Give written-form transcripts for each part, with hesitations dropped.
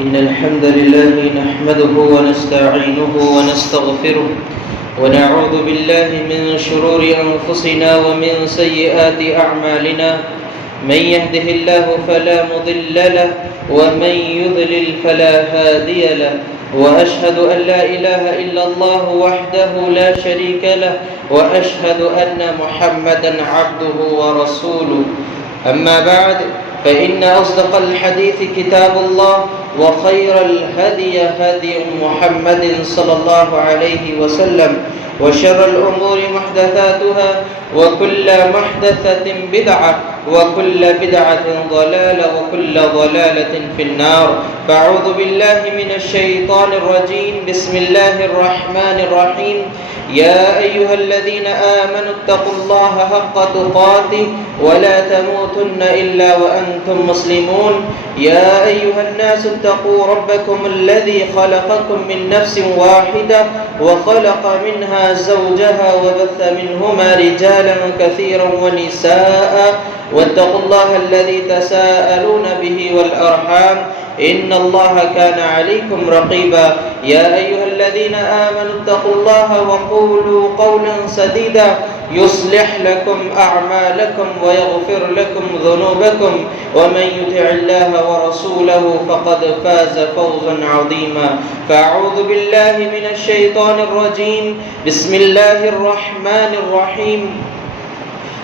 إن الحمد لله نحمده ونستعينه ونستغفره ونعوذ بالله من شرور أنفسنا ومن سيئات أعمالنا. من يهده الله فلا مضل له ومن يضلل فلا هادي له. وأشهد أن لا إله إلا الله وحده لا شريك له وأشهد أن محمدا عبده ورسوله. أما بعد فإن أصدق الحديث كتاب الله وخير الهدي هدي محمد صلى الله عليه وسلم وشر الأمور محدثاتها وكل محدثة بدعة وكل بدعة ضلالة وكل ضلالة في النار. فأعوذ بالله من الشيطان الرجيم. بسم الله الرحمن الرحيم. يا أيها الذين آمنوا اتقوا الله حق تقاته ولا تموتن إلا وأنتم مسلمون. يا أيها الناس اتقوا ربكم الذي خلقكم من نفس واحدة وخلق منها زوجها وبث منهما رجالا كثيرا ونساء واتقوا الله الذي تساءلون به والأرحام إن الله كان عليكم رقيبا. يا أيها الذين آمنوا اتقوا الله وقولوا قولا سديدا يصلح لكم أعمالكم ويغفر لكم ذنوبكم ومن يطع الله ورسوله فقد فاز فوزا عظيما. فأعوذ بالله من الشيطان الرجيم. بسم الله الرحمن الرحيم.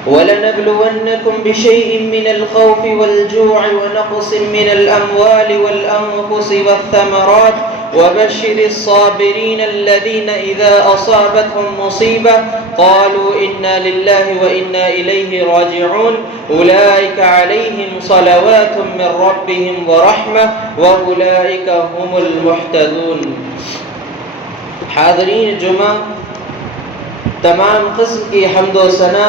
وَلَنَبْلُوَنَّكُمْ بِشَيْءٍ مِّنَ الْخَوْفِ وَالْجُوعِ وَنَقْصٍ مِّنَ الْأَمْوَالِ وَالْأَنفُسِ وَالثَّمَرَاتِ وَبَشِّرِ الصَّابِرِينَ الَّذِينَ إِذَا أَصَابَتْهُم مُّصِيبَةٌ قَالُوا إِنَّا لِلَّهِ وَإِنَّا إِلَيْهِ راجعون. أُولَٰئِكَ عَلَيْهِمْ صَلَوَاتٌ مِّن رَّبِّهِمْ وَرَحْمَةٌ وَأُولَٰئِكَ هُمُ الْمُهْتَدُونَ. حاضرین جمعہ، تمام قسم کی حمد و ثنا،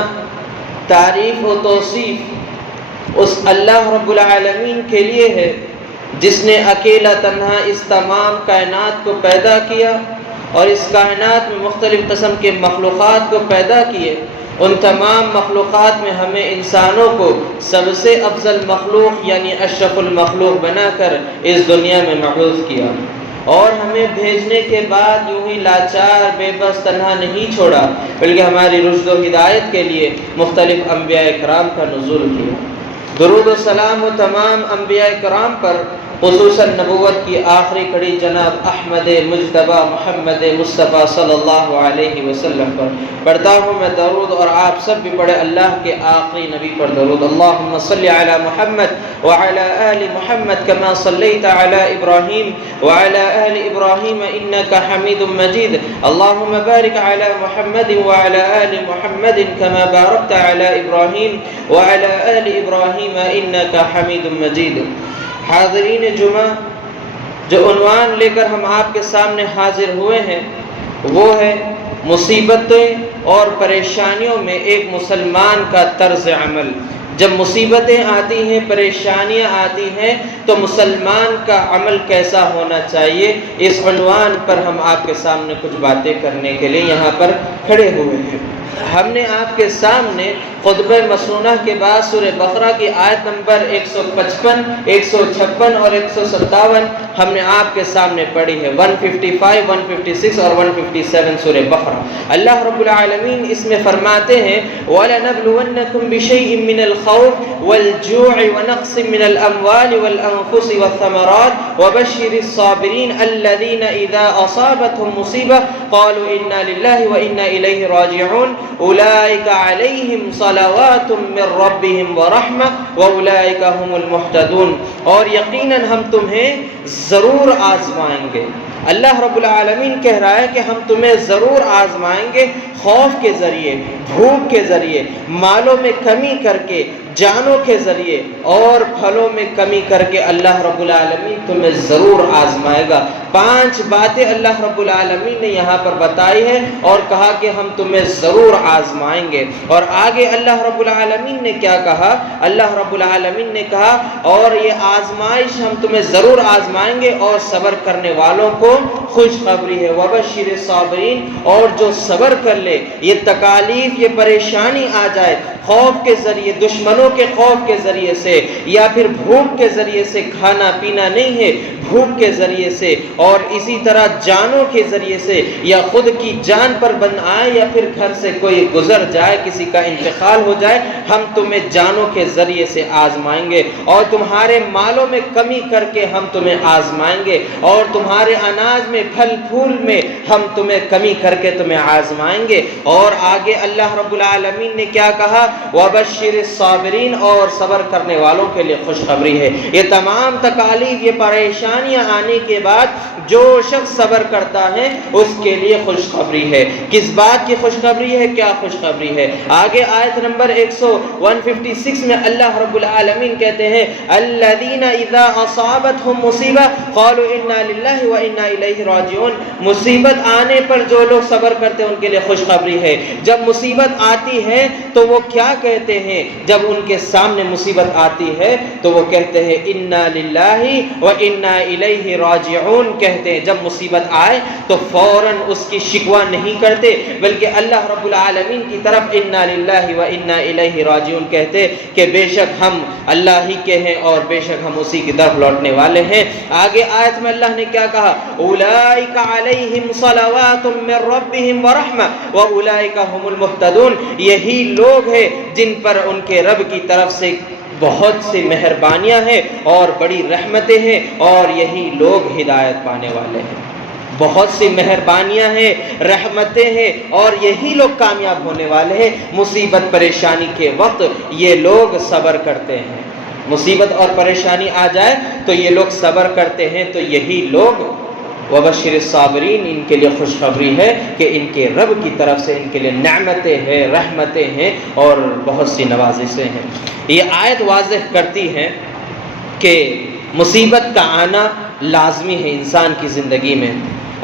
تعریف و توصیف اس اللہ رب العالمین کے لیے ہے جس نے اکیلا تنہا اس تمام کائنات کو پیدا کیا اور اس کائنات میں مختلف قسم کے مخلوقات کو پیدا کیے. ان تمام مخلوقات میں ہمیں انسانوں کو سب سے افضل مخلوق یعنی اشرف المخلوق بنا کر اس دنیا میں مبعوث کیا اور ہمیں بھیجنے کے بعد یوں ہی لاچار بے بس تنہا نہیں چھوڑا بلکہ ہماری رشد و ہدایت کے لیے مختلف انبیاء کرام کا نزول کیا. درود و سلام و تمام انبیاء کرام پر، خصوصاً نبوت کی آخری کڑی جناب احمد مجتبیٰ محمد مصطفیٰ صلی اللہ علیہ وسلم پر پڑھتا ہوں میں درود، اور آپ سب بھی پڑھے اللہ کے آخری نبی پر درود. اللہم صلی علی محمد وعلی آل محمد کما صلیت علی ابراہیم وعلی آل ابراہیم انکا حمید مجید. اللہم بارک علی محمد وعلی آل محمد کما بارکت علی ابراہیم وعلی آل ابراہیم انکا حمید مجید. حاضرین جمعہ، جو عنوان لے کر ہم آپ کے سامنے حاضر ہوئے ہیں وہ ہے مصیبتیں اور پریشانیوں میں ایک مسلمان کا طرز عمل. جب مصیبتیں آتی ہیں، پریشانیاں آتی ہیں تو مسلمان کا عمل کیسا ہونا چاہیے، اس عنوان پر ہم آپ کے سامنے کچھ باتیں کرنے کے لیے یہاں پر کھڑے ہوئے ہیں. ہم نے آپ کے سامنے خطبہ مسنونہ کے بعد سورہ بقرہ کی آیت نمبر 155، 156 اور 157 ہم نے آپ کے سامنے پڑھی ہے. 155، 156 اور 157 سورہ بقرہ. اللہ رب العالمین اس میں فرماتے ہیں وَلَنَبْلُوَنَّكُمْ بِشَيْءٍ مِّنَ الْخَوْفِ وَالْجُوعِ وَنَقْصٍ مِّنَ الْأَمْوَالِ وَالْأَنفُسِ وَالثَّمَرَاتِ وَبَشِّرِ الصَّابِرِينَ الَّذِينَ إِذَا أَصَابَتْهُم مُّصِيبَةٌ قَالُوا إِنَّا لِلَّهِ وَإِنَّا إِلَيْهِ راجعون. أُولَٰئِكَ عَلَيْهِمْ صلوات من ربهم ورحمة وأولئك هم المهتدون. اور یقیناً ہم تمہیں ضرور آزمائیں گے. اللہ رب العالمین کہہ رہا ہے کہ ہم تمہیں ضرور آزمائیں گے، خوف کے ذریعے، بھوک کے ذریعے، مالوں میں کمی کر کے، جانوں کے ذریعے اور پھلوں میں کمی کر کے اللہ رب العالمین تمہیں ضرور آزمائے گا. 5 باتیں اللہ رب العالمین نے یہاں پر بتائی ہیں اور کہا کہ ہم تمہیں ضرور آزمائیں گے. اور آگے اللہ رب العالمین نے کیا کہا؟ اللہ رب العالمین نے کہا اور یہ آزمائش ہم تمہیں ضرور آزمائیں گے اور صبر کرنے والوں کو خوشخبری ہے. وبشر الصابرین، اور جو صبر کر لے، یہ تکالیف، یہ پریشانی آ جائے، خوف کے ذریعے، دشمنوں دشمنوں کے خوف کے ذریعے سے یا پھر بھوک کے ذریعے سے کھانا پینا نہیں ہے، بھوک کے ذریعے سے اور اسی طرح جانوں کے ذریعے سے، یا خود کی جان پر بن آئے یا پھر گھر سے کوئی گزر جائے، کسی کا انتقال ہو جائے، ہم تمہیں جانوں کے ذریعے سے آزمائیں گے، اور تمہارے مالوں میں کمی کر کے ہم تمہیں آزمائیں گے، اور تمہارے اناج میں پھل پھول میں ہم تمہیں کمی کر کے تمہیں آزمائیں گے۔ اور آگے اللہ رب العالمین نے کیا کہا؟ وَبَشِّرِ الصَّابِرِينَ، اور صبر کرنے والوں کے لیے خوشخبری ہے۔ یہ تمام تکالیف، یہ پریشانیاں آنے کے بعد جو شخص صبر کرتا ہے اس کے لیے خوشخبری ہے۔ کس بات کی خوشخبری ہے؟ کیا خوشخبری ہے؟ آگے آیت نمبر 156 میں اللہ رب العالمین کہتے ہیں الذین اذا اصابتهم مصیبہ قالوا انا للہ وانا الیہ راجعون۔ مصیبت آنے پر جو لوگ صبر کرتے ہیں ان کے لیے خوشخبری ہے۔ جب مصیبت آتی ہے تو وہ کیا کہتے ہیں؟ جب ان کے سامنے مصیبت آتی ہے تو وہ کہتے ہیں انا للہ وانا الیہ راجعون کہتے ہیں۔ جب مصیبت آئے تو فوراً اس کی شکوہ نہیں کرتے، بلکہ اللہ رب العالمین کی طرف انا للہ وانا الیہ راجعون کہتے کہ بے شک ہم اللہ ہی کے ہیں اور بے شک ہم اسی کی طرف لوٹنے والے ہیں۔ آگے آیت میں اللہ نے کیا کہا؟ اولئک علیہم صلوات من ربہم ورحمہ واولئک هم المہتدون۔ یہی لوگ ہیں جن پر ان کے رب کی طرف سے بہت سی مہربانیاں ہیں اور بڑی رحمتیں ہیں، اور یہی لوگ ہدایت پانے والے ہیں۔ بہت سی مہربانیاں ہیں، رحمتیں ہیں، اور یہی لوگ کامیاب ہونے والے ہیں۔ مصیبت پریشانی کے وقت یہ لوگ صبر کرتے ہیں۔ مصیبت اور پریشانی آ جائے تو یہ لوگ صبر کرتے ہیں، تو یہی لوگ وبشر الصابرین، ان کے لیے خوشخبری ہے کہ ان کے رب کی طرف سے ان کے لیے نعمتیں ہیں، رحمتیں ہیں اور بہت سی نوازشیں ہیں۔ یہ آیت واضح کرتی ہے کہ مصیبت کا آنا لازمی ہے انسان کی زندگی میں،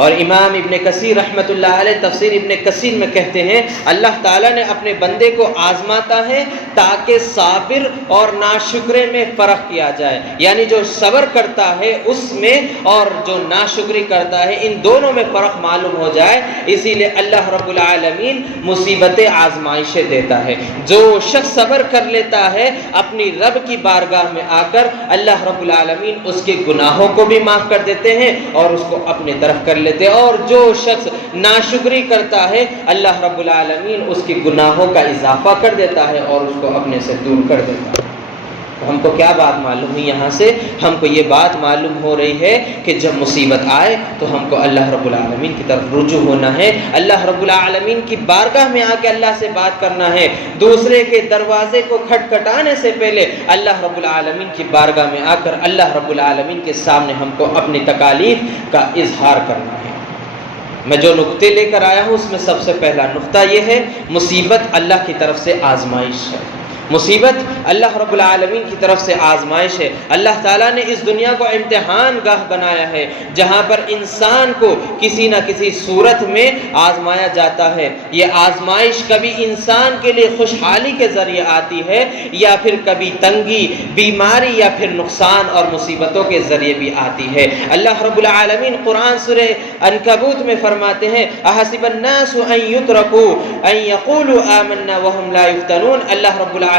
اور امام ابن کثیر رحمۃ اللہ علیہ تفسیر ابن کثیر میں کہتے ہیں اللہ تعالیٰ نے اپنے بندے کو آزماتا ہے تاکہ صابر اور ناشکرے میں فرق کیا جائے، یعنی جو صبر کرتا ہے اس میں اور جو ناشکری کرتا ہے ان دونوں میں فرق معلوم ہو جائے۔ اسی لیے اللہ رب العالمین مصیبتیں آزمائشیں دیتا ہے۔ جو شخص صبر کر لیتا ہے اپنی رب کی بارگاہ میں آ کر، اللہ رب العالمین اس کے گناہوں کو بھی معاف کر دیتے ہیں اور اس کو اپنے طرف کر لیتے ہیں، اور جو شخص ناشکری کرتا ہے اللہ رب العالمین اس کے گناہوں کا اضافہ کر دیتا ہے اور اس کو اپنے سے دور کر دیتا ہے۔ ہم کو کیا بات معلوم ہوئی یہاں سے؟ ہم کو یہ بات معلوم ہو رہی ہے کہ جب مصیبت آئے تو ہم کو اللہ رب العالمین کی طرف رجوع ہونا ہے، اللہ رب العالمین کی بارگاہ میں آ کے اللہ سے بات کرنا ہے، دوسرے کے دروازے کو کھٹکھٹانے سے پہلے اللہ رب العالمین کی بارگاہ میں آ کر اللہ رب العالمین کے سامنے ہم کو اپنی تکالیف کا اظہار کرنا ہے۔ میں جو نقطے لے کر آیا ہوں اس میں سب سے پہلا نقطہ یہ ہے مصیبت اللہ کی طرف سے آزمائش ہے۔ مصیبت اللہ رب العالمین کی طرف سے آزمائش ہے۔ اللہ تعالیٰ نے اس دنیا کو امتحان گاہ بنایا ہے جہاں پر انسان کو کسی نہ کسی صورت میں آزمایا جاتا ہے۔ یہ آزمائش کبھی انسان کے لیے خوشحالی کے ذریعے آتی ہے یا پھر کبھی تنگی، بیماری یا پھر نقصان اور مصیبتوں کے ذریعے بھی آتی ہے۔ اللہ رب العالمین قرآن سورہ عنکبوت میں فرماتے ہیں احسب الناس ان یترکوا ان یقولوا آمنا وهم لا یفتنون۔ اللہ رب العالمین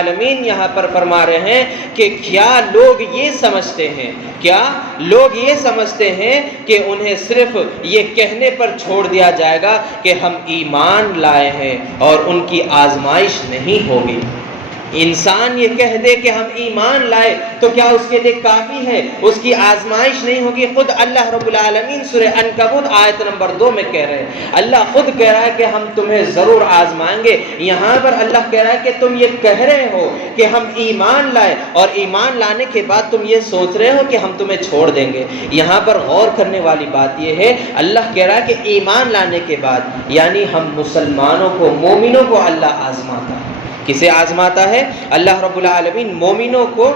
یہاں پر فرما رہے ہیں کہ کیا لوگ یہ سمجھتے ہیں کہ انہیں صرف یہ کہنے پر چھوڑ دیا جائے گا کہ ہم ایمان لائے ہیں اور ان کی آزمائش نہیں ہوگی۔ انسان یہ کہہ دے کہ ہم ایمان لائے تو کیا اس کے لیے کافی ہے؟ اس کی آزمائش نہیں ہوگی؟ خود اللہ رب العالمین سورہ عنکبوت آیت نمبر 2 میں کہہ رہے ہیں، اللہ خود کہہ رہا ہے کہ ہم تمہیں ضرور آزمائیں گے۔ یہاں پر اللہ کہہ رہا ہے کہ تم یہ کہہ رہے ہو کہ ہم ایمان لائے اور ایمان لانے کے بعد تم یہ سوچ رہے ہو کہ ہم تمہیں چھوڑ دیں گے۔ یہاں پر غور کرنے والی بات یہ ہے اللہ کہہ رہا ہے کہ ایمان لانے کے بعد، یعنی ہم مسلمانوں کو، مومنوں کو اللہ آزماتا ہے۔ کسے آزماتا ہے؟ اللہ رب العالمین مومنوں کو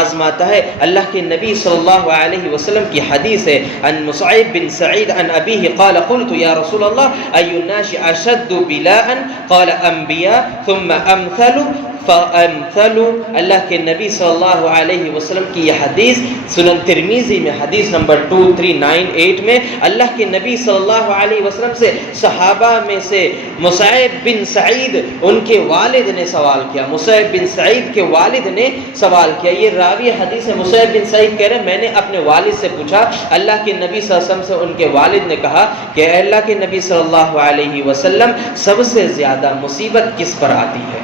آزماتا ہے۔ اللہ کے نبی صلی اللہ علیہ وسلم کی حدیث ہے عن مصعب بن سعید عن ابیہ قال قلت یا رسول اللہ ای الناس اشد بلاء قال انبیاء ثم امثل فامثل۔ اللہ کے نبی صلی اللہ علیہ وسلم کی یہ حدیث سنن ترمذی میں حدیث نمبر 2398 میں اللہ کے نبی صلی اللہ علیہ وسلم سے صحابہ میں سے مصعب بن سعید ان کے والد نے سوال کیا، مصعب بن سعید کے والد نے سوال کیا. یہ راوی حدیث مصعب بن سعید کہہ رہے میں نے اپنے والد سے پوچھا، اللہ کے نبی صلی اللہ علیہ وسلم سے ان کے والد نے کہا کہ اے اللہ کے نبی صلی اللہ علیہ وسلم سب سے زیادہ مصیبت کس پر آتی ہے؟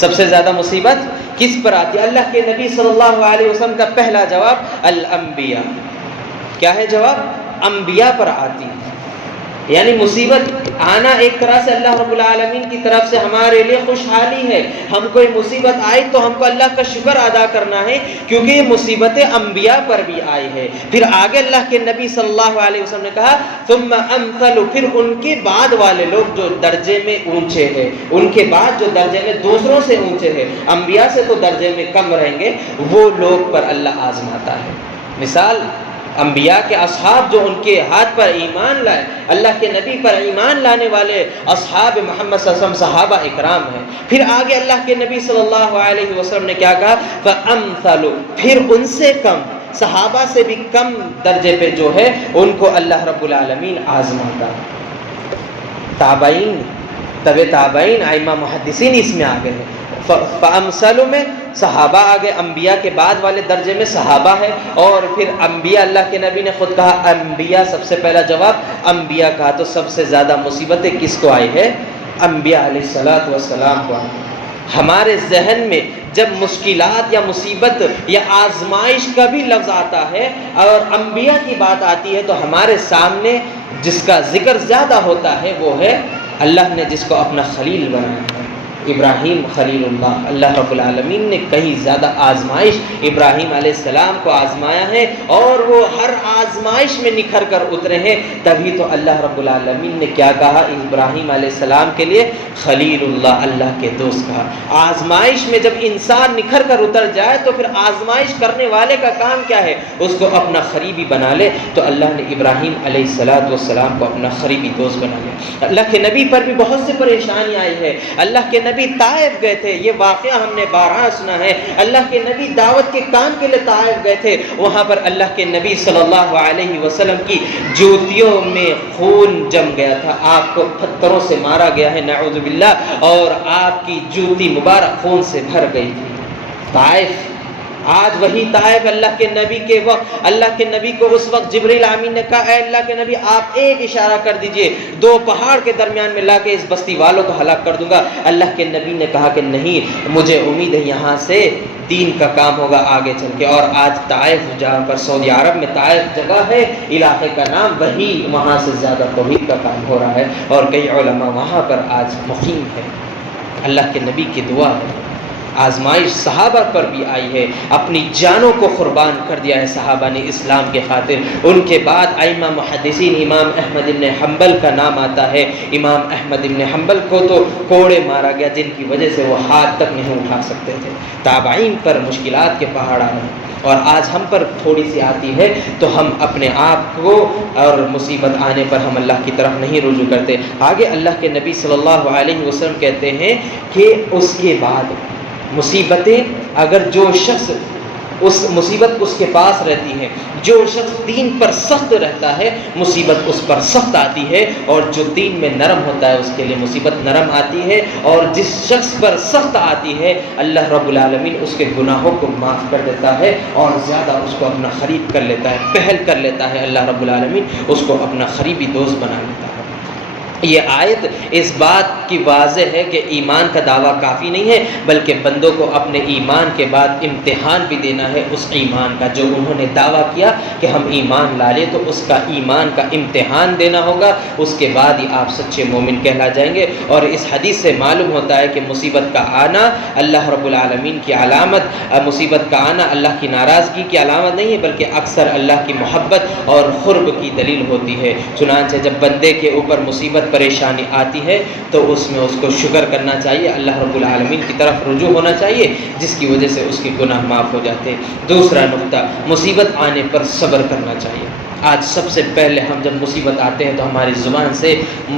سب سے زیادہ مصیبت کس پر آتی ہے؟ اللہ کے نبی صلی اللہ علیہ وسلم کا پہلا جواب الانبیاء. کیا ہے جواب؟ انبیاء پر آتی ہے. یعنی مصیبت آنا ایک طرح سے اللہ رب العالمین کی طرف سے ہمارے لیے خوشحالی ہے. ہم کوئی مصیبت آئی تو ہم کو اللہ کا شکر ادا کرنا ہے، کیونکہ یہ مصیبتیں انبیاء پر بھی آئی ہے. پھر آگے اللہ کے نبی صلی اللہ علیہ وسلم نے کہا ثم امثل، پھر ان کے بعد والے لوگ جو درجے میں اونچے ہیں، ان کے بعد جو درجے میں دوسروں سے اونچے ہیں، انبیاء سے تو درجے میں کم رہیں گے، وہ لوگ پر اللہ آزماتا ہے. مثال انبیاء کے اصحاب جو ان کے ہاتھ پر ایمان لائے، اللہ کے نبی پر ایمان لانے والے اصحاب محمد صلی اللہ علیہ وسلم صحابہ اکرام ہیں. پھر آگے اللہ کے نبی صلی اللہ علیہ وسلم نے کیا کہا؟ فَأَمْثَلُ، پھر ان سے کم، صحابہ سے بھی کم درجے پہ جو ہے ان کو اللہ رب العالمین آزماتا. تابعین، تبع تابعین، ائمہ محدثین اس میں آگے ہیں. فَأَمْثَلُ میں صحابہ آگے، انبیاء کے بعد والے درجے میں صحابہ ہے، اور پھر انبیاء اللہ کے نبی نے خود کہا انبیاء سب سے پہلا جواب انبیاء کہا. تو سب سے زیادہ مصیبتیں کس کو آئی ہے؟ انبیاء علیہ الصلوۃ والسلام کو. ہمارے ذہن میں جب مشکلات یا مصیبت یا آزمائش کا بھی لفظ آتا ہے اور انبیاء کی بات آتی ہے تو ہمارے سامنے جس کا ذکر زیادہ ہوتا ہے وہ ہے اللہ نے جس کو اپنا خلیل بنایا ہے، ابراہیم خلیل اللہ. اللہ رب العالمین نے کہیں زیادہ آزمائش ابراہیم علیہ السلام کو آزمایا ہے، اور وہ ہر آزمائش میں نکھر کر اترے ہیں. تبھی تو اللہ رب العالمین نے کیا کہا ابراہیم علیہ السلام کے لیے؟ خلیل اللہ، اللہ کے دوست کہا. آزمائش میں جب انسان نکھر کر اتر جائے تو پھر آزمائش کرنے والے کا کام کیا ہے؟ اس کو اپنا قریبی بنا لے. تو اللہ نے ابراہیم علیہ السلام کو اپنا قریبی دوست بنا لیا. اللہ کے نبی پر بھی بہت سی پریشانی آئی ہے. اللہ کے نبی طائف گئے تھے، یہ واقعہ ہم نے بارہا سنا ہے. اللہ کے نبی دعوت کے کام کے لیے طائف گئے تھے. وہاں پر اللہ کے نبی صلی اللہ علیہ وسلم کی جوتیوں میں خون جم گیا تھا. آپ کو پتھروں سے مارا گیا ہے نعوذ باللہ، اور آپ کی جوتی مبارک خون سے بھر گئی تھی. طائف، آج وہی طائف اللہ کے نبی کے وقت، اللہ کے نبی کو اس وقت جبریل امین نے کہا اے اللہ کے نبی آپ ایک اشارہ کر دیجئے، دو پہاڑ کے درمیان میں لا کے اس بستی والوں کو ہلاک کر دوں گا. اللہ کے نبی نے کہا کہ نہیں، مجھے امید ہے یہاں سے دین کا کام ہوگا آگے چل کے. اور آج طائف، جہاں پر سعودی عرب میں طائف جگہ ہے، علاقے کا نام، وہی وہاں سے زیادہ توحید کا کام ہو رہا ہے، اور کئی علماء وہاں پر آج مقیم ہے. اللہ کے نبی کی دعا ہے. آزمائش صحابہ پر بھی آئی ہے، اپنی جانوں کو قربان کر دیا ہے صحابہ نے اسلام کے خاطر. ان کے بعد ائمہ محدثین، امام احمد ابن حنبل کا نام آتا ہے. امام احمد ابن حنبل کو تو کوڑے مارا گیا جن کی وجہ سے وہ ہاتھ تک نہیں اٹھا سکتے تھے. تابعین پر مشکلات کے پہاڑ آ رہے ہیں، اور آج ہم پر تھوڑی سی آتی ہے تو ہم اپنے آپ کو اور مصیبت آنے پر ہم اللہ کی طرف نہیں رجوع کرتے. آگے اللہ کے نبی صلی اللہ علیہ وسلم کہتے ہیں کہ اس کے بعد مصیبتیں، اگر جو شخص اس مصیبت اس کے پاس رہتی ہے، جو شخص دین پر سخت رہتا ہے مصیبت اس پر سخت آتی ہے، اور جو دین میں نرم ہوتا ہے اس کے لیے مصیبت نرم آتی ہے. اور جس شخص پر سخت آتی ہے اللہ رب العالمین اس کے گناہوں کو معاف کر دیتا ہے اور زیادہ اس کو اپنا قریب کر لیتا ہے، پہل کر لیتا ہے. اللہ رب العالمین اس کو اپنا قریبی دوست بنا لیتا ہے. یہ آیت اس بات کی واضح ہے کہ ایمان کا دعویٰ کافی نہیں ہے، بلکہ بندوں کو اپنے ایمان کے بعد امتحان بھی دینا ہے اس ایمان کا. جو انہوں نے دعویٰ کیا کہ ہم ایمان لا لیں تو اس کا ایمان کا امتحان دینا ہوگا، اس کے بعد ہی آپ سچے مومن کہلا جائیں گے. اور اس حدیث سے معلوم ہوتا ہے کہ مصیبت کا آنا اللہ رب العالمین کی علامت، مصیبت کا آنا اللہ کی ناراضگی کی علامت نہیں ہے، بلکہ اکثر اللہ کی محبت اور قرب کی دلیل ہوتی ہے. چنانچہ جب بندے کے اوپر مصیبت پریشانی آتی ہے تو اس میں اس کو شکر کرنا چاہیے، اللہ رب العالمین کی طرف رجوع ہونا چاہیے، جس کی وجہ سے اس کے گناہ معاف ہو جاتے ہیں. دوسرا نقطہ، مصیبت آنے پر صبر کرنا چاہیے. آج سب سے پہلے ہم جب مصیبت آتے ہیں تو ہماری زبان سے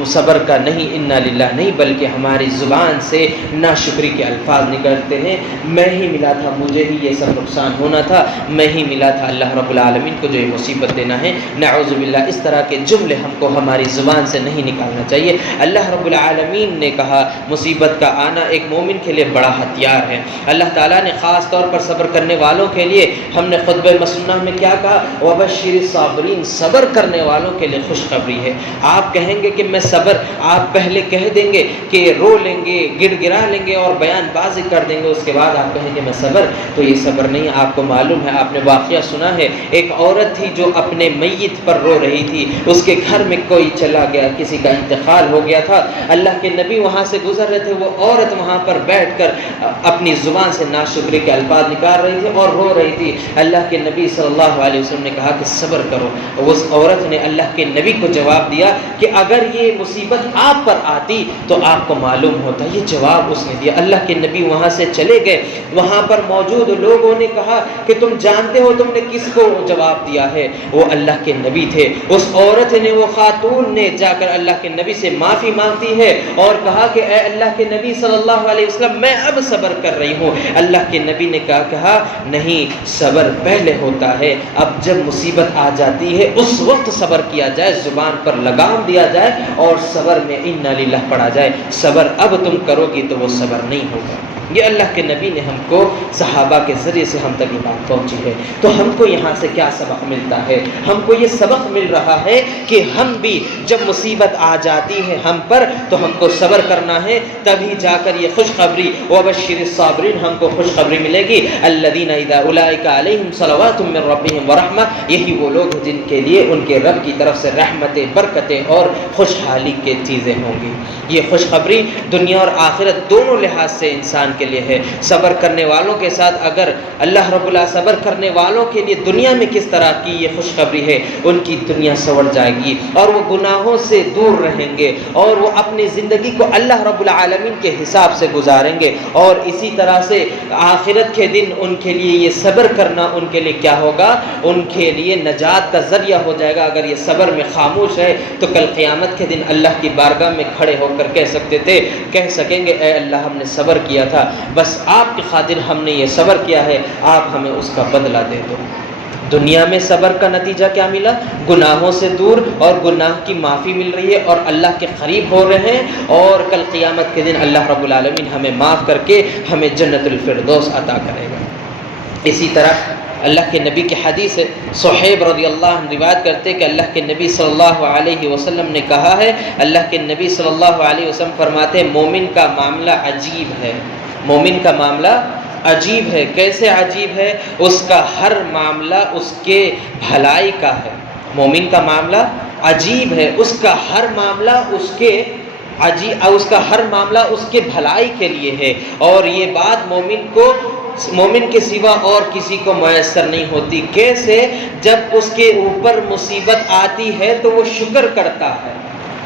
صبر کا نہیں، انا للہ نہیں، بلکہ ہماری زبان سے ناشکری کے الفاظ نکلتے ہیں، میں ہی ملا تھا، مجھے ہی یہ سب نقصان ہونا تھا، میں ہی ملا تھا اللہ رب العالمین کو جو یہ مصیبت دینا ہے، نعوذ باللہ۔ اس طرح کے جملے ہم کو ہماری زبان سے نہیں نکالنا چاہیے۔ اللہ رب العالمین نے کہا مصیبت کا آنا ایک مومن کے لیے بڑا ہتھیار ہے۔ اللہ تعالیٰ نے خاص طور پر صبر کرنے والوں کے لیے، ہم نے خطبہ مسنونہ میں کیا کہا، وبشر الصابرین، صبر کرنے والوں کے لیے خوشخبری ہے۔ آپ کہیں گے کہ میں صبر، آپ پہلے کہہ دیں گے کہ رو لیں گے، گڑ گڑا لیں گے اور بیان بازی کر دیں گے، اس کے بعد آپ کہیں گے میں صبر، تو یہ صبر نہیں۔ آپ کو معلوم ہے، آپ نے واقعہ سنا ہے، ایک عورت تھی جو اپنے میت پر رو رہی تھی، اس کے گھر میں کوئی چلا گیا، کسی کا انتقال ہو گیا تھا، اللہ کے نبی وہاں سے گزر رہے تھے، وہ عورت وہاں پر بیٹھ کر اپنی زبان سے ناشکری کے الفاظ نکال رہی تھی اور رو رہی تھی۔ اللہ کے نبی صلی اللہ علیہ وسلم نے کہا کہ صبر کرو۔ اس عورت نے اللہ کے نبی کو جواب دیا کہ اگر یہ مصیبت آپ پر آتی تو آپ کو معلوم ہوتا۔ یہ جواب اس نے دیا۔ اللہ کے نبی وہاں سے چلے گئے، وہاں پر موجود لوگوں نے کہا کہ تم جانتے ہو تم نے کس کو جواب دیا ہے؟ وہ اللہ کے نبی تھے۔ اس عورت نے، وہ خاتون نے جا کر اللہ کے نبی سے معافی مانگتی ہے اور کہا کہ اے اللہ کے نبی صلی اللہ علیہ وسلم، میں اب صبر کر رہی ہوں۔ اللہ کے نبی نے کہا نہیں، صبر پہلے ہوتا ہے، اب جب مصیبت آ جاتی ہے اس وقت صبر کیا جائے، زبان پر لگام دیا جائے اور صبر میں انا للہ پڑھا جائے۔ صبر اب تم کرو گی تو وہ صبر نہیں ہوگا۔ یہ اللہ کے نبی نے ہم کو، صحابہ کے ذریعے سے ہم تک یہ بات پہنچی ہے۔ تو ہم کو یہاں سے کیا سبق ملتا ہے؟ ہم کو یہ سبق مل رہا ہے کہ ہم بھی جب مصیبت آ جاتی ہے ہم پر تو ہم کو صبر کرنا ہے، تبھی جا کر یہ خوشخبری وبشر الصابرین ہم کو خوشخبری ملے گی۔ الذین اذا اولئک علیہم صلوات من ربہم ورحمہ، یہی وہ لوگ ہیں جن کے لیے ان کے رب کی طرف سے رحمتیں، برکتیں اور خوشحالی کی چیزیں ہوں گی۔ یہ خوشخبری دنیا اور آخرت دونوں لحاظ سے انسان کے لیے ہے۔ صبر کرنے والوں کے ساتھ اگر اللہ رب العالمین صبر کرنے والوں کے لیے دنیا میں کس طرح کی یہ خوشخبری ہے، ان کی دنیا سنور جائے گی اور وہ گناہوں سے دور رہیں گے اور وہ اپنی زندگی کو اللہ رب العالمین کے حساب سے گزاریں گے، اور اسی طرح سے آخرت کے دن ان کے لیے یہ صبر کرنا ان کے لیے کیا ہوگا، ان کے لیے نجات کا ذریعہ ہو جائے گا۔ اگر یہ صبر میں خاموش ہے تو کل قیامت کے دن اللہ کی بارگاہ میں کھڑے ہو کر کہہ سکیں گے اے اللہ ہم نے صبر کیا تھا، بس آپ کی خاطر ہم نے یہ صبر کیا ہے، آپ ہمیں اس کا بدلہ دے دو۔ دنیا میں صبر کا نتیجہ کیا ملا؟ گناہوں سے دور اور گناہ کی معافی مل رہی ہے اور اللہ کے قریب ہو رہے ہیں، اور کل قیامت کے دن اللہ رب العالمین ہمیں معاف کر کے ہمیں جنت الفردوس عطا کرے گا۔ اسی طرح اللہ کے نبی کی حدیث ہے، صہیب رضی اللہ عنہ روایت کرتے کہ اللہ کے نبی صلی اللہ علیہ وسلم نے کہا ہے، اللہ کے نبی صلی اللہ علیہ وسلم فرماتے ہیں مومن کا معاملہ عجیب ہے، مومن کا معاملہ عجیب ہے۔ کیسے عجیب ہے؟ اس کا ہر معاملہ اس کے بھلائی کا ہے۔ مومن کا معاملہ عجیب ہے، اس کا ہر معاملہ اس کے بھلائی کے لیے ہے، اور یہ بات مومن کے سوا اور کسی کو میسر نہیں ہوتی۔ کیسے؟ جب اس کے اوپر مصیبت آتی ہے تو وہ شکر کرتا ہے،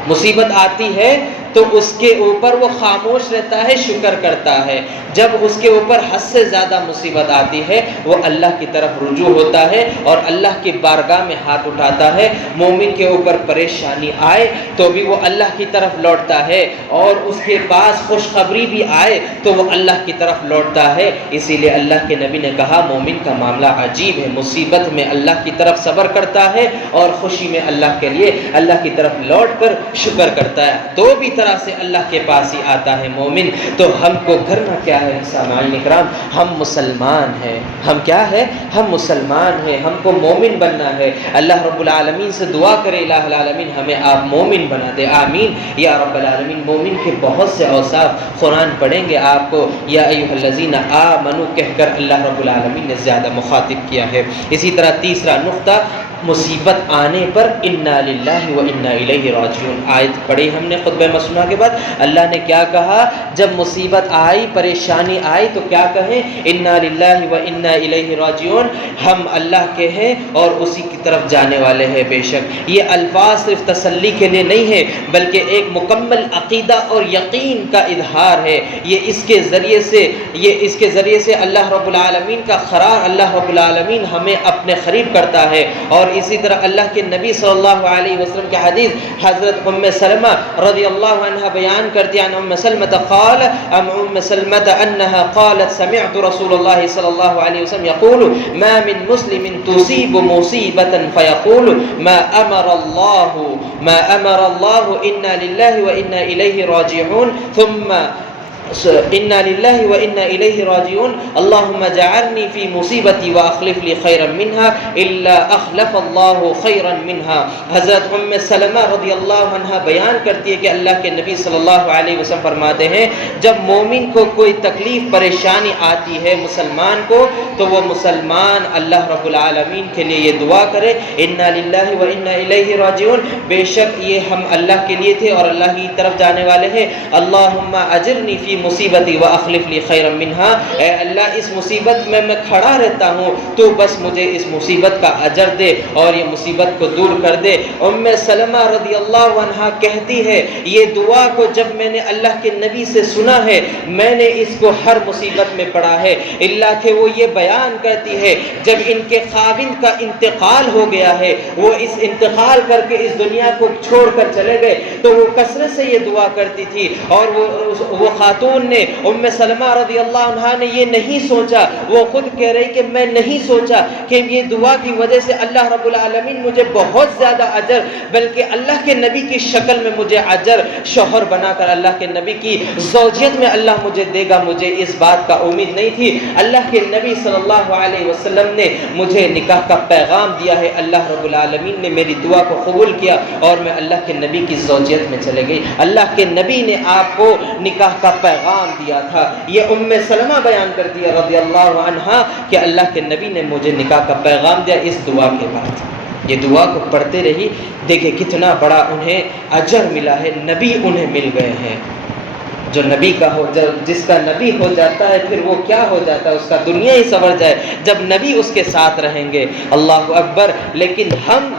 مصیبت آتی ہے تو اس کے اوپر وہ خاموش رہتا ہے، شکر کرتا ہے۔ جب اس کے اوپر حد سے زیادہ مصیبت آتی ہے وہ اللہ کی طرف رجوع ہوتا ہے اور اللہ کی بارگاہ میں ہاتھ اٹھاتا ہے۔ مومن کے اوپر پریشانی آئے تو بھی وہ اللہ کی طرف لوٹتا ہے، اور اس کے پاس خوشخبری بھی آئے تو وہ اللہ کی طرف لوٹتا ہے۔ اسی لیے اللہ کے نبی نے کہا مومن کا معاملہ عجیب ہے، مصیبت میں اللہ کی طرف صبر کرتا ہے اور خوشی میں اللہ کے لیے اللہ کی طرف لوٹ کر شکر کرتا ہے۔ دو بھی طرح سے اللہ کے پاس ہی آتا ہے مومن۔ تو ہم کو کرنا کیا ہے سامعین اکرام؟ ہم مسلمان ہیں۔ ہم کیا ہے؟ ہم مسلمان ہیں، ہم کو مومن بننا ہے۔ اللہ رب العالمین سے دعا کرے الہ العالمین ہمیں آپ مومن بنا دے، آمین یا رب العالمین۔ مومن کے بہت سے اوصاف قرآن پڑھیں گے آپ کو، یا ایھا الذین آمنوا کہہ کر اللہ رب العالمین نے زیادہ مخاطب کیا ہے۔ اسی طرح تیسرا نقطہ، مصیبت آنے پر انا للہ و انا الیہ راجعون۔ آیت پڑھی ہم نے خطبہ مسنونہ کے بعد، اللہ نے کیا کہا؟ جب مصیبت آئی، پریشانی آئی تو کیا کہیں؟ انا للہ و انا الیہ راجعون، ہم اللہ کے ہیں اور اسی کی طرف جانے والے ہیں۔ بے شک یہ الفاظ صرف تسلی کے لیے نہیں ہے بلکہ ایک مکمل عقیدہ اور یقین کا اظہار ہے۔ اس کے ذریعے سے اللہ رب العالمین کا قرار، اللہ رب العالمین ہمیں اپنے قریب کرتا ہے اور اسی طرح اللہ کے نبی صلی اللہ علیہ وسلم کی حدیث حضرت ام سلمہ رضی اللہ عنہ بیان کرتی ہیں ام سلمة انها قالت سمعت رسول الله صلى الله عليه وسلم يقول ما من مسلم تصيب مصيبة فيقول ما امر الله انا لله وانا اليه راجعون ثم انا لله وانا الیہ راجعون اللهم اجعلنی فی مصیبتی واخلف لی خیرا منها الا اخلف اللہ خیرا منها۔ حضرت ام سلمہ رضی اللہ عنہ بیان کرتی ہے کہ اللہ کے نبی صلی اللہ علیہ وسلم فرماتے ہیں جب مومن کو کوئی تکلیف پریشانی آتی ہے مسلمان کو تو وہ مسلمان اللہ رب العالمین کے لیے یہ دعا کرے انا للہ وانا الیہ راجعون، بے شک یہ ہم اللہ کے لیے تھے اور اللہ کی طرف جانے والے ہیں، اللہم اجرنی فی مصیبتی واخلف لی خیرا منها، اے اللہ اس مصیبت میں کھڑا رہتا ہوں تو بس مجھے اس مصیبت کا اجر دے اور یہ مصیبت کو دور کر دے۔ ام سلمہ رضی اللہ عنہ کہتی ہے یہ دعا کو جب میں نے اللہ کے نبی سے سنا ہے میں نے اس کو ہر مصیبت میں پڑھا ہے، اللہ کہ وہ یہ بیان کرتی ہے جب ان کے خاوند کا انتقال ہو گیا ہے، وہ اس انتقال کر کے اس دنیا کو چھوڑ کر چلے گئے تو وہ کثرت سے یہ دعا کرتی تھی اور وہ خاتون نے ام سلمہ رضی اللہ عنہ نے یہ نہیں سوچا، وہ خود کہہ رہی کہ میں نہیں سوچا کہ یہ دعا کی وجہ سے اللہ رب العالمین مجھے بہت زیادہ اجر بلکہ اللہ کے نبی کی شکل میں مجھے اجر شوہر بنا کر اللہ کے نبی کی زوجیت میں اللہ مجھے دے گا، مجھے اس بات کا امید نہیں تھی۔ اللہ کے نبی صلی اللہ علیہ وسلم نے مجھے نکاح کا پیغام دیا ہے، اللہ رب العالمین نے میری دعا کو قبول کیا اور میں اللہ کے نبی کی زوجیت میں چلے گئی۔ اللہ کے نبی نے آپ کو نکاح کا پیغام دیا تھا، یہ ام سلمہ بیان کرتی ہے رضی اللہ عنہا کہ اللہ کے نبی نے مجھے نکاح کا پیغام دیا اس دعا کے بعد۔ یہ دعا کو پڑھتے رہی، دیکھیں کتنا بڑا انہیں اجر ملا ہے، نبی انہیں مل گئے ہیں۔ جو نبی کا ہو جس کا نبی ہو جاتا ہے پھر وہ کیا ہو جاتا ہے، اس کا دنیا ہی سنور جائے جب نبی اس کے ساتھ رہیں گے، اللہ اکبر۔ لیکن ہم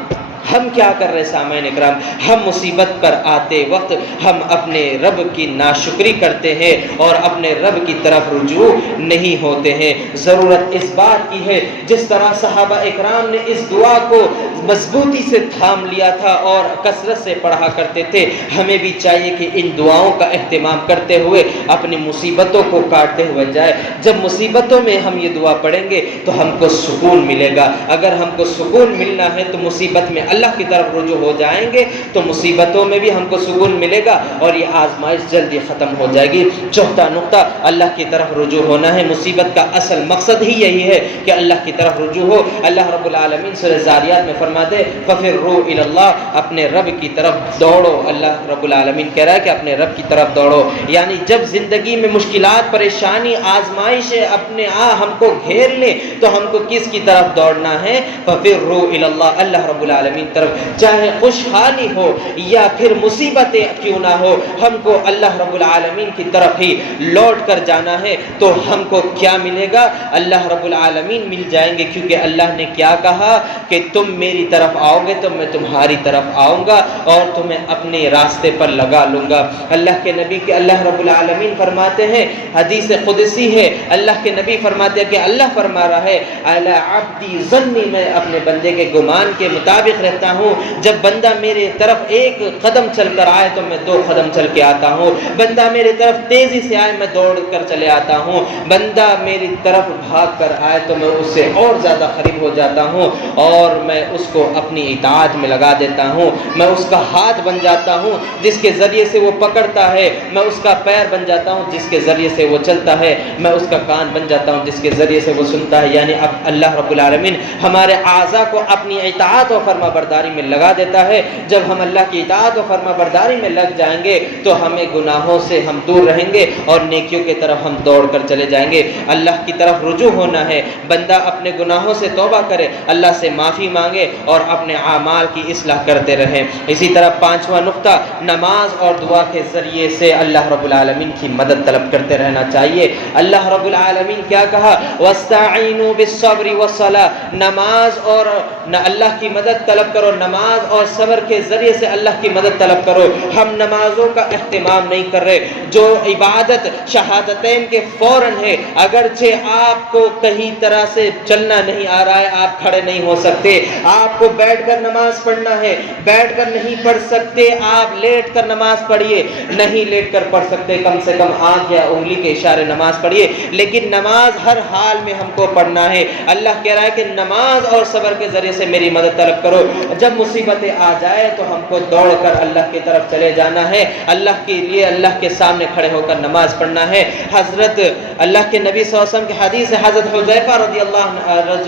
کیا کر رہے سامعین اکرام، ہم مصیبت پر آتے وقت ہم اپنے رب کی ناشکری کرتے ہیں اور اپنے رب کی طرف رجوع نہیں ہوتے ہیں۔ ضرورت اس بات کی ہے جس طرح صحابہ اکرام نے اس دعا کو مضبوطی سے تھام لیا تھا اور کثرت سے پڑھا کرتے تھے، ہمیں بھی چاہیے کہ ان دعاؤں کا اہتمام کرتے ہوئے اپنی مصیبتوں کو کاٹتے ہوئے جائے۔ جب مصیبتوں میں ہم یہ دعا پڑھیں گے تو ہم کو سکون ملے گا، اگر ہم کو سکون ملنا ہے تو مصیبت میں اللہ کی طرف رجوع ہو جائیں گے تو مصیبتوں میں بھی ہم کو سکون ملے گا اور یہ آزمائش جلدی ختم ہو جائے گی۔ چوتھا نقطہ، اللہ کی طرف رجوع ہونا ہے۔ مصیبت کا اصل مقصد ہی یہی ہے کہ اللہ کی طرف رجوع ہو۔ اللہ رب العالمین سورہ ذاریات میں فرماتے ہیں فَفِرُّوا إِلَى اللَّهِ، اپنے رب کی طرف دوڑو۔ اللہ رب العالمین کہہ رہا ہے کہ اپنے رب کی طرف دوڑو، یعنی جب زندگی میں مشکلات، پریشانی، آزمائشیں اپنے ہم کو گھیر لیں تو ہم کو کس کی طرف دوڑنا ہے؟ فَفِرُّوا إِلَى اللَّهِ، اللہ رب العالمین طرف، چاہے خوشحالی ہو یا پھر مصیبتیں کیوں نہ ہو، ہم کو اللہ رب العالمین کی طرف ہی لوٹ کر جانا ہے۔ تو ہم کو کیا ملے گا؟ اللہ رب العالمین مل جائیں گے، کیونکہ اللہ نے کیا کہا کہ تم میری طرف آؤ گے تو میں تمہاری طرف آؤں گا اور تمہیں اپنے راستے پر لگا لوں گا۔ اللہ کے نبی کے اللہ رب العالمین فرماتے ہیں، حدیث قدسی ہے، اللہ کے نبی فرماتے ہیں کہ اللہ فرما رہا ہے اعلی عبدی ظنی، میں اپنے بندے کے گمان کے مطابق رہتا ہوں، جب بندہ میرے طرف ایک قدم چل کر آئے تو میں 2 قدم چل کے آتا ہوں، بندہ میرے طرف تیزی سے آئے میں دوڑ کر چلے آتا ہوں، بندہ میری طرف بھاگ کر آئے تو میں اس سے اور زیادہ قریب ہو جاتا ہوں اور میں اس کو اپنی اطاعت میں لگا دیتا ہوں، میں اس کا ہاتھ بن جاتا ہوں جس کے ذریعے سے وہ پکڑتا ہے، میں اس کا پیر بن جاتا ہوں جس کے ذریعے سے وہ چلتا ہے، میں اس کا کان بن جاتا ہوں جس کے ذریعے سے وہ سنتا ہے۔ یعنی اب اللہ رب العالمین ہمارے اعضاء کو اپنی اطاعت و فرما برداری میں لگا دیتا ہے۔ جب ہم اللہ کی اطاعت و فرما برداری میں لگ جائیں گے تو ہمیں گناہوں سے ہم دور رہیں گے اور نیکیوں کی طرف ہم دوڑ کر چلے جائیں گے۔ اللہ کی طرف رجوع ہونا ہے، بندہ اپنے گناہوں سے توبہ کرے، اللہ سے معافی مانگے اور اپنے اعمال کی اصلاح کرتے رہیں۔ اسی طرح 5واں نقطہ، نماز اور دعا کے ذریعے سے اللہ رب العالمین کی مدد طلب کرتے رہنا چاہیے۔ اللہ رب العالمین کیا کہا؟ وَاسْتَعِينُوا بِالصَّبْرِ وَالصَّلَاةِ، نماز اور اللہ کی مدد طلب طلب کرو، نماز اور صبر کے ذریعے سے اللہ کی مدد طلب کرو۔ ہم نمازوں کا اہتمام نہیں کر رہے، جو عبادت شہادتین کے فوراً ہے، اگرچہ آپ کو کہیں طرح سے چلنا نہیں آ رہا ہے، آپ کھڑے نہیں ہو سکتے، آپ کو بیٹھ کر نماز پڑھنا ہے، بیٹھ کر نہیں پڑھ سکتے، آپ لیٹ کر نماز پڑھیے، نہیں لیٹ کر پڑھ سکتے، کم سے کم آنکھ یا انگلی کے اشارے نماز پڑھیے، لیکن نماز ہر حال میں ہم کو پڑھنا ہے۔ اللہ کہہ رہا ہے کہ نماز اور صبر کے ذریعے سے میری مدد طلب کرو۔ جب مصیبتیں آ جائے تو ہم کو دوڑ کر اللہ کی طرف چلے جانا ہے، اللہ کے لیے اللہ کے سامنے کھڑے ہو کر نماز پڑھنا ہے۔ حضرت اللہ کے نبی صلی اللہ علیہ وسلم کی حدیث ہے، حضرت حذیفہ رضی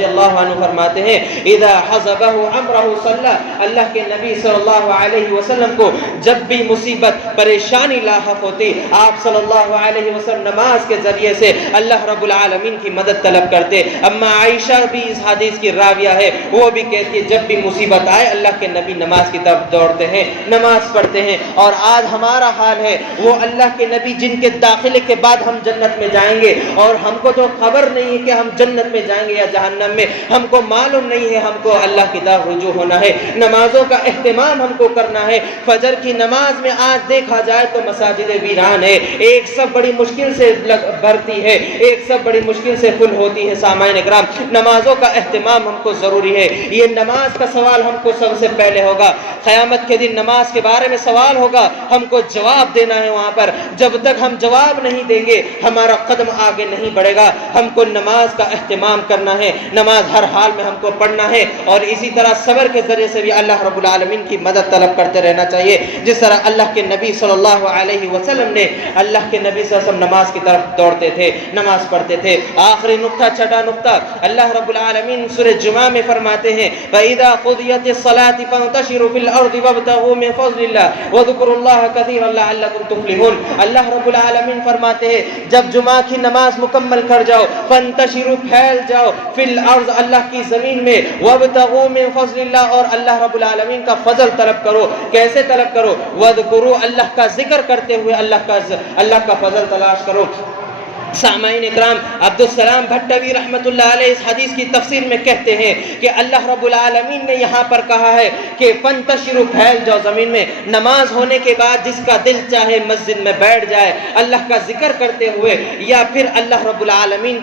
اللہ عنہ فرماتے ہیں، اذا حزبہ امرہ صلی، اللہ کے نبی صلی اللہ علیہ وسلم کو جب بھی مصیبت پریشانی لاحق ہوتی، آپ صلی اللہ علیہ وسلم نماز کے ذریعے سے اللہ رب العالمین کی مدد طلب کرتے۔ اما عائشہ بھی اس حدیث کی راویہ ہے، وہ بھی کہتی ہے جب بھی مصیبت آئے اللہ کے نبی نماز کی طرف دوڑتے ہیں، نماز پڑھتے ہیں۔ اور آج ہمارا حال ہے، وہ اللہ کے نبی جن کے داخلے کے بعد ہم جنت میں جائیں گے، اور ہم کو تو خبر نہیں ہے کہ ہم جنت میں جائیں گے یا جہنم میں، ہم کو معلوم نہیں ہے، ہم کو اللہ کی طرف رجوع ہونا ہے، نمازوں کا اہتمام ہم کو کرنا ہے۔ فجر کی نماز میں آج دیکھا جائے تو مساجد ویران ہے، ایک سب بڑی مشکل سے بھرتی ہے، ایک سب بڑی مشکل سے فل ہوتی ہے۔ سامعین اکرام، نمازوں کا اہتمام ہم کو ضروری ہے۔ یہ نماز کا سوال ہم کو سب سے پہلے ہوگا، قیامت کے دن نماز کے بارے میں سوال ہوگا، ہم کو جواب دینا ہے وہاں پر۔ جب تک ہم جواب نہیں دیں گے ہمارا قدم آگے نہیں بڑھے گا۔ ہم کو نماز کا اہتمام کرنا ہے، نماز ہر حال میں ہم کو پڑھنا ہے، اور اسی طرح صبر کے ذریعے سے بھی اللہ رب العالمین کی مدد طلب کرتے رہنا چاہیے، جس طرح اللہ کے نبی صلی اللہ علیہ وسلم نے، اللہ کے نبی صلی اللہ علیہ وسلم نماز کی طرف دوڑتے تھے، نماز پڑھتے تھے۔ آخری نقطہ، چھٹا نقطہ، اللہ رب العالمین سورہ جمعہ میں فرماتے ہیں فَإِذَا قُضِيَتِ الصَّلَاةِ فَانتَشِرُوا فِي الْأَرْضِ وَابْتَغُوا مِن فَضْلِ اللَّهِ وَاذْكُرُوا اللَّهَ كَثِيرًا لَعَلَّكُمْ تُفْلِحُونَ۔ اللہ رب العالمین فرماتے ہیں جب جمعہ کی نماز مکمل کر جاؤ، فانتشروا، پھیل جاؤ، فی الارض، اللہ کی زمین میں، وابتغوا من فضل اللہ، اور اللہ رب العالمین کا فضل طلب کرو۔ کیسے طلب کرو؟ واذکروا، اللہ کا ذکر کرتے ہوئے اللہ کا فضل تلاش کرو۔ سامعین اکرام، عبدالسلام بھٹوی رحمۃ اللہ علیہ اس حدیث کی تفسیر میں کہتے ہیں کہ اللہ رب العالمین نے یہاں پر کہا ہے کہ فانتشروا، پھیل جاؤ زمین میں، نماز ہونے کے بعد جس کا دل چاہے مسجد میں بیٹھ جائے اللہ کا ذکر کرتے ہوئے، یا پھر اللہ رب العالمین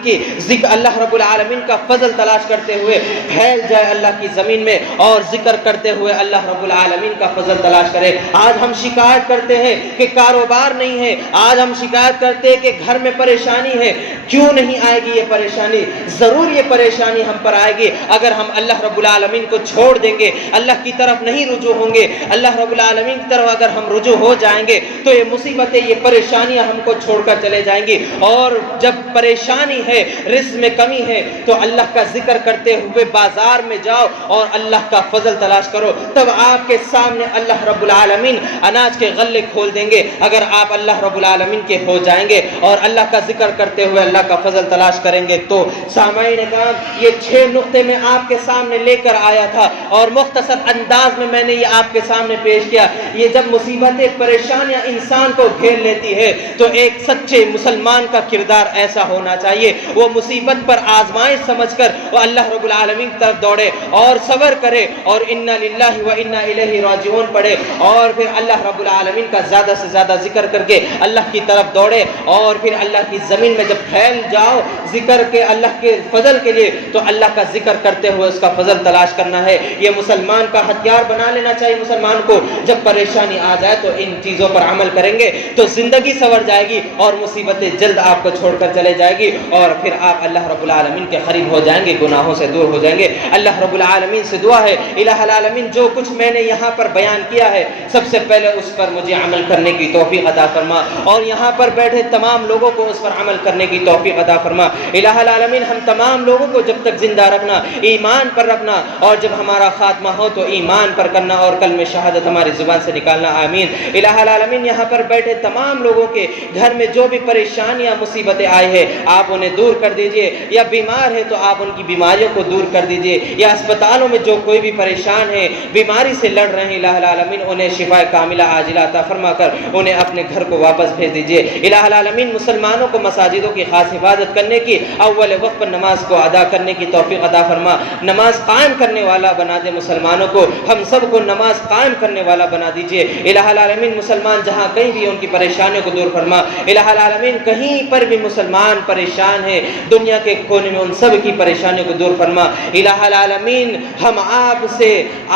کا فضل تلاش کرتے ہوئے پھیل جائے اللہ کی زمین میں، اور ذکر کرتے ہوئے اللہ رب العالمین کا فضل تلاش کرے۔ آج ہم شکایت کرتے ہیں کہ کاروبار نہیں ہے، آج ہم شکایت کرتے ہیں کہ گھر میں پریشانی ہے، کیوں نہیں آئے گی یہ پریشانی؟ ضرور یہ پریشانی ہم پر آئے گی اگر ہم اللہ رب العالمین کو چھوڑ دیں گے، اللہ کی طرف نہیں رجوع ہوں گے۔ اللہ رب العالمین کی طرف اگر ہم رجوع ہو جائیں گے تو یہ مصیبتیں، یہ پریشانیاں ہم کو چھوڑ کر چلے جائیں گی۔ اور جب پریشانی ہے، رزق میں کمی ہے، تو اللہ کا ذکر کرتے ہوئے بازار میں جاؤ اور اللہ کا فضل تلاش کرو، تب آپ کے سامنے اللہ رب العالمین اناج کے غلے کھول دیں گے۔ اگر آپ اللہ رب العالمین کے ہو جائیں گے اور اللہ کا ذکر کرتے ہوئے اللہ کا فضل تلاش کریں گے تو۔ سامعین اکرام، یہ 6 نقطے میں آپ کے سامنے لے کر آیا تھا، اور مختصر انداز میں نے یہ آپ کے سامنے پیش کیا۔ یہ جب مصیبتیں، پریشانیاں انسان کو گھیر لیتی ہے تو ایک سچے مسلمان کا کردار ایسا ہونا چاہیے، وہ مصیبت پر آزمائش سمجھ کر وہ اللہ رب العالمین کی طرف دوڑے اور صبر کرے، اور انا للہ و انا الیہ راجعون پڑھے، اور پھر اللہ رب العالمین کا زیادہ سے زیادہ ذکر کر کے اللہ کی طرف دوڑے، اور پھر اللہ کی زمین میں جب پھیل جاؤ ذکر کے اللہ کے فضل کے لیے، تو اللہ کا ذکر کرتے ہوئے اس کا فضل تلاش کرنا ہے۔ یہ مسلمان کا ہتھیار بنا لینا چاہیے مسلمان کو۔ جب پریشانی آ جائے تو ان چیزوں پر عمل کریں گے تو زندگی سنور جائے گی، اور مصیبتیں جلد آپ کو چھوڑ کر چلے جائے گی، اور پھر آپ اللہ رب العالمین کے قریب ہو جائیں گے، گناہوں سے دور ہو جائیں گے۔ اللہ رب العالمین سے دعا ہے، الہ العالمین جو کچھ میں نے یہاں پر بیان کیا ہے سب سے پہلے اس پر مجھے عمل کرنے کی توفیق عطا فرما، اور یہاں پر بیٹھے تمام لوگوں کو اس پر عمل کرنے کی توفیق عطا فرما۔ الہ العالمین ہم تمام لوگوں کو جب تک زندہ رکھنا، ایمان پر رکھنا، اور جب ہمارا خاتمہ ہو تو ایمان پر کرنا اور کلمہ شہادت ہماری زبان سے نکالنا، آمین۔ الہ العالمین یہاں پر بیٹھے تمام لوگوں کے گھر میں جو بھی پریشانیاں، مصیبتیں آئی ہیں آپ انہیں دور کر دیجئے، یا بیمار ہے تو آپ ان کی بیماریوں کو دور کر دیجئے، یا اسپتالوں میں جو کوئی بھی پریشان ہے، بیماری سے لڑ رہے ہیں، الہ العالمین انہیں شفا کاملہ عاجلہ عطا فرما کر انہیں اپنے گھر کو واپس بھیج دیجئے۔ الہ العالمین مسلمانوں کو مساجدوں کی خاص حفاظت کرنے کی، اول وقت پر نماز کو ادا کرنے کی توفیق عطا فرما، نماز قائم کرنے والا بنا دے مسلمانوں کو، ہم سب کو نماز قائم کرنے والا بنا دیجئے۔ الہ العالمین مسلمان جہاں کہیں بھی ان کی پریشانیوں کو دور فرما، الہ العالمین کہیں پر بھی مسلمان پریشان ہے دنیا کے کونے میں ان سب کی پریشانیوں کو دور فرما۔ الہ العالمین ہم آپ سے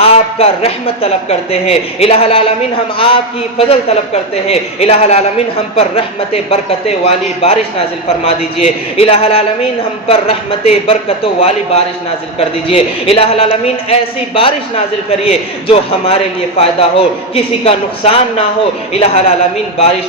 آپ کا رحمت طلب کرتے ہیں، الہ العالمین ہم آپ کی فضل طلب کرتے ہیں، الہ العالمین ہم پر رحمت برکتیں والی بارش نازل فرما دیجئے، الہ العالمین ہم پر رحمت برکتوں والی بارش نازل کر دیجئے، الہ العالمین ایسی بارش نازل کریے جو ہمارے لیے فائدہ ہو، کسی کا نقصان نہ ہو۔ الہ العالمین بارش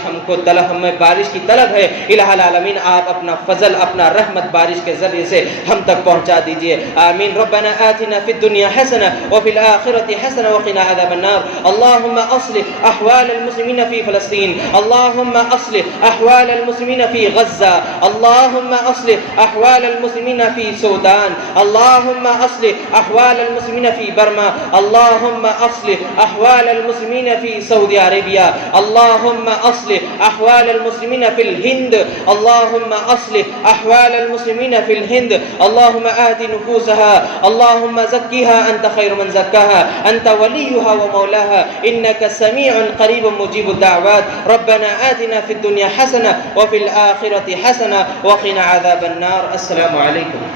ہمیں بارش کی طلب ہے، الہ العالمین آپ اپنا فضل اپنا رحمت بارش کے ذریعے سے ہم تک پہنچا دیجئے، آمین۔ ربنا آتنا فی الدنیا حسنہ وفی الآخرۃ حسنہ وقنا عذاب النار۔ اللهم اصلح احوال المسلمین فی فلسطین، اللهم اصلح احوال المسلمین فی غزہ، اللهم اصلح احوال المسلمین فی سودان، اللهم اصلح احوال المسلمین فی برما، اللهم اصلح احوال المسلمین فی سعودی عربیہ، اللهم اصلح احوال المسلمین فی الہند، اللهم اصلح احوال المسلمین فی الہند، اللهم آت نفوسها، اللهم زکیها انت خیر من زکاها، انت ولیها ومولاها، انك سمیع قریب مجیب الدعوات۔ ربنا آتنا فی الدنیا حسنہ وفی الآخرۃ حسنہ وقنا عذاب النار۔ السلام علیکم۔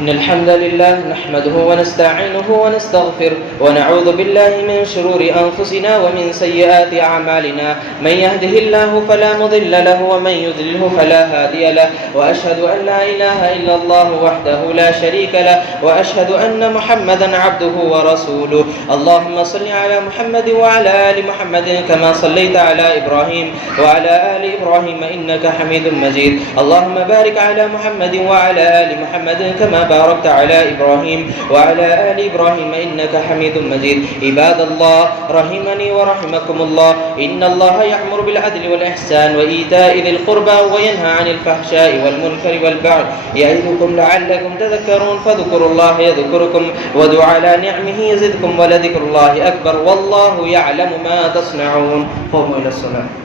إن الحمد لله نحمده ونستعينه ونستغفره ونعوذ بالله من شرور أنفسنا ومن سيئات أعمالنا، من يهده الله فلا مضل له ومن يضلله فلا هادي له، وأشهد أن لا إله إلا الله وحده لا شريك له، وأشهد أن محمدا عبده ورسوله۔ اللهم صل على محمد وعلى آل محمد كما صليت على إبراهيم وعلى آل إبراهيم إنك حميد مجيد، اللهم بارك على محمد وعلى آل محمد كما باركت على إبراهيم وعلى آل إبراهيم إنك حميد مجيد۔ عباد الله رحمني ورحمكم الله، إن الله يأمر بالعدل والإحسان وإيتاء ذي القربى وينهى عن الفحشاء والمنكر والبغي يعظكم لعلكم تذكرون، فاذكروا الله يذكركم وادعوا على نعمه يزدكم ولذكر الله أكبر والله يعلم ما تصنعون۔ قوموا إلى الصلاة۔